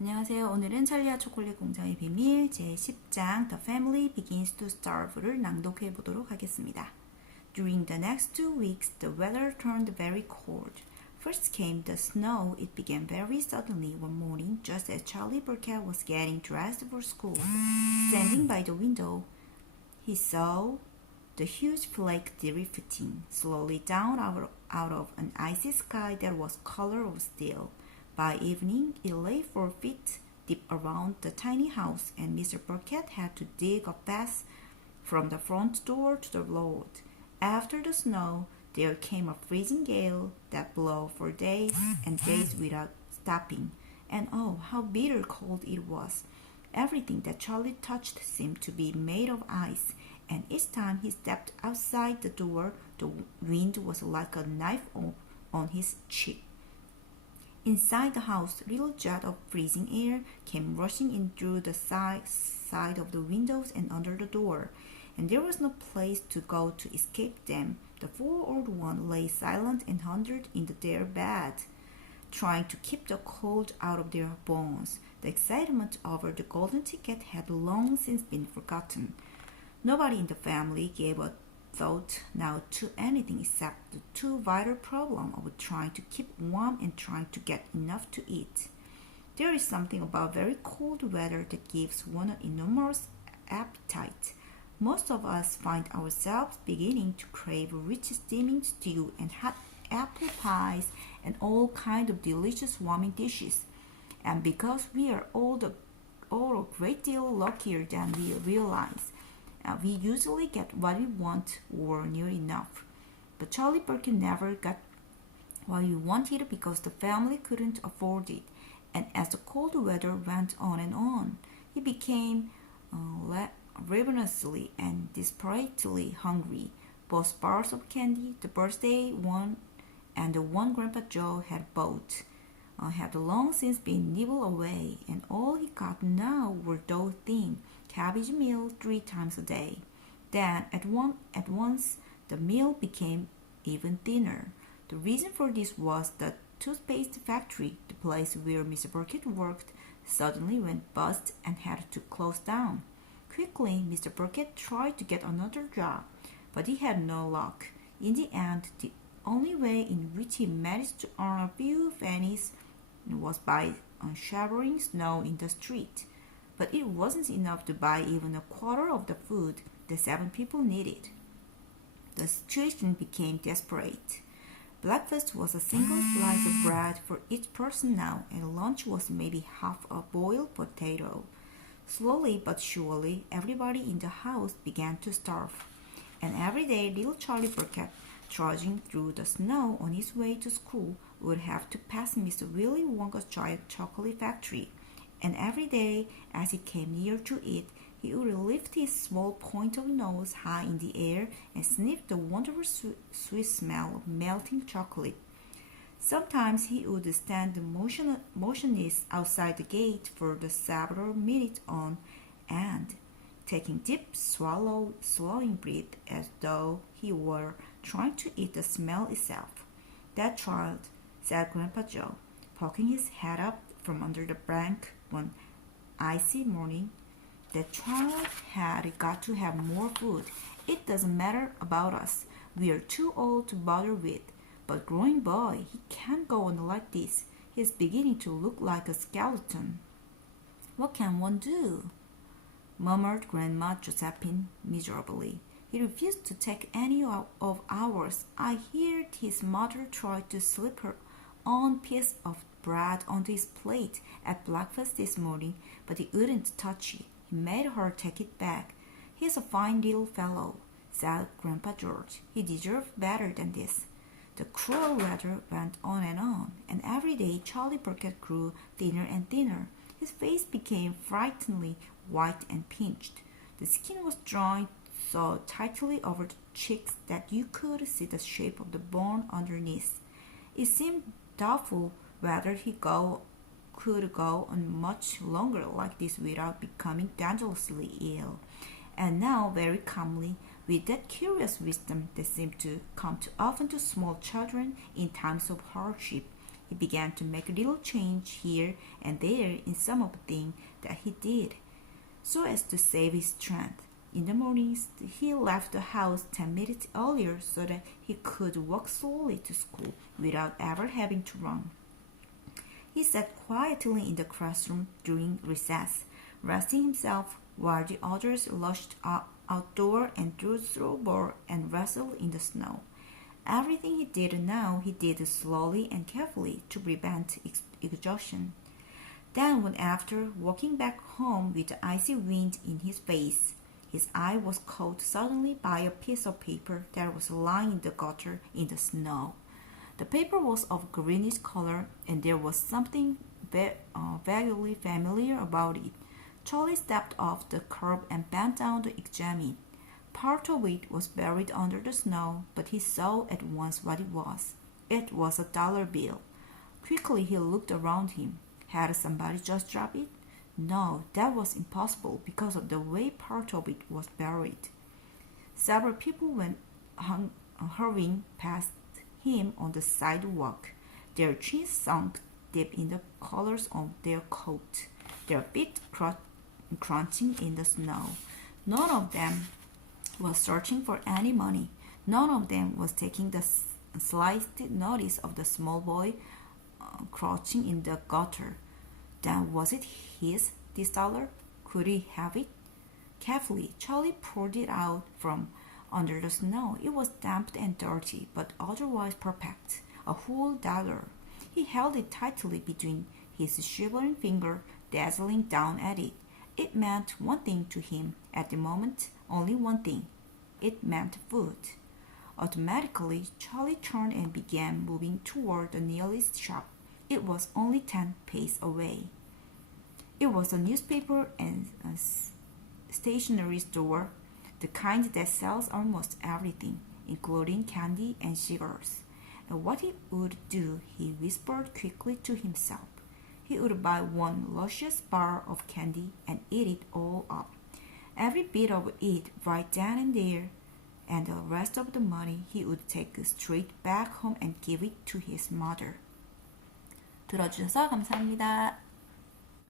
안녕하세요. 오늘은 찰리와 초콜릿 공장의 비밀 제10장 The Family Begins to Starve를 낭독해 보도록 하겠습니다. During the next 2 weeks, the weather turned very cold. First came the snow. It began very suddenly one morning, just as Charlie Burkett was getting dressed for school. Standing by the window, he saw the huge flake drifting slowly down out of an icy sky that was color of steel. By evening, it lay 4 feet deep around the tiny house, and Mr. Burkett had to dig a path from the front door to the road. After the snow, there came a freezing gale that blew for days and days without stopping. And oh, how bitter cold it was! Everything that Charlie touched seemed to be made of ice, and each time he stepped outside the door, the wind was like a knife on his cheek. Inside the house, little jets of freezing air came rushing in through the side of the windows and under the door, and there was no place to go to escape them. The 4 old ones lay silent and huddled in their bed, trying to keep the cold out of their bones. The excitement over the golden ticket had long since been forgotten. Nobody in the family gave a thought now to anything except the 2 vital problems of trying to keep warm and trying to get enough to eat. There is something about very cold weather that gives one an enormous appetite. Most of us find ourselves beginning to crave rich steaming stew and hot apple pies and all kinds of delicious warming dishes. And because we are all a great deal luckier than we realize, we usually get what we want or near enough. But Charlie Burkett never got what he wanted because the family couldn't afford it. And as the cold weather went on, he became ravenously and desperately hungry. Both bars of candy, the birthday one and the one Grandpa Joe had bought, had long since been nibbled away, and all he got now were those thin cabbage meal 3 times a day. Then, at once, the meal became even thinner. The reason for this was the toothpaste factory, the place where Mr. Burkett worked, suddenly went bust and had to close down. Quickly, Mr. Burkett tried to get another job, but he had no luck. In the end, the only way in which he managed to earn a few pennies was by shoveling snow in the street. But it wasn't enough to buy even a quarter of the food the 7 people needed. The situation became desperate. Breakfast was a single slice of bread for each person now, and lunch was maybe half a boiled potato. Slowly but surely, everybody in the house began to starve. And every day, little Charlie Burkett, trudging through the snow on his way to school, would have to pass Mr. Willy Wonka's giant chocolate factory. And every day, as he came near to it, he would lift his small pointed nose high in the air and sniff the wonderful sweet smell of melting chocolate. Sometimes he would stand motionless outside the gate for the several minutes on end, taking deep swallowing breath as though he were trying to eat the smell itself. "That child," said Grandpa Joe, poking his head up from under the bank one icy morning, "that child had got to have more food. It doesn't matter about us. We are too old to bother with. But growing boy, he can't go on like this. He's beginning to look like a skeleton." "What can one do?" murmured Grandma Josephine miserably. "He refused to take any of ours. I heard his mother try to slip her own piece of bread onto his plate at breakfast this morning, but he wouldn't touch it. He made her take it back. He's a fine little fellow," said Grandpa George. "He deserves better than this." The cruel weather went on, and every day Charlie Burkett grew thinner and thinner. His face became frighteningly white and pinched. The skin was drawn so tightly over the cheeks that you could see the shape of the bone underneath. It seemed doubtful whether he could go on much longer like this without becoming dangerously ill. And now, very calmly, with that curious wisdom that seemed to come too often to small children in times of hardship, He began to make a little change here and there in some of the things that he did, so as to save his strength. In the mornings, he left the house 10 minutes earlier so that he could walk slowly to school without ever having to run. He sat quietly in the classroom during recess, resting himself while the others rushed outdoor and threw snowballs and wrestled in the snow. Everything he did now he did slowly and carefully to prevent exhaustion. Then, when after walking back home with the icy wind in his face, his eye was caught suddenly by a piece of paper that was lying in the gutter in the snow. The paper was of greenish color, and there was something vaguely familiar about it. Charlie stepped off the curb and bent down to examine it. Part of it was buried under the snow, but he saw at once what it was. It was a dollar bill. Quickly he looked around him. Had somebody just dropped it? No, that was impossible because of the way part of it was buried. Several people went hurrying past him on the sidewalk, their chins sunk deep in the collars of their coat, their feet crunching in the snow. None of them was searching for any money. None of them was taking the slightest notice of the small boy crouching in the gutter. Then was it his, this dollar? Could he have it? Carefully, Charlie pulled it out from under the snow. It was damp and dirty, but otherwise perfect. A whole dollar. He held it tightly between his shivering fingers, dazzling down at it. It meant one thing to him at the moment, only one thing. It meant food. Automatically, Charlie turned and began moving toward the nearest shop. It was only 10 paces away. It was a newspaper and a stationery store, the kind that sells almost everything, including candy and cigars. And what he would do, he whispered quickly to himself. He would buy one luscious bar of candy and eat it all up, every bit of it right then and there, and the rest of the money he would take straight back home and give it to his mother. 들어주셔서 감사합니다.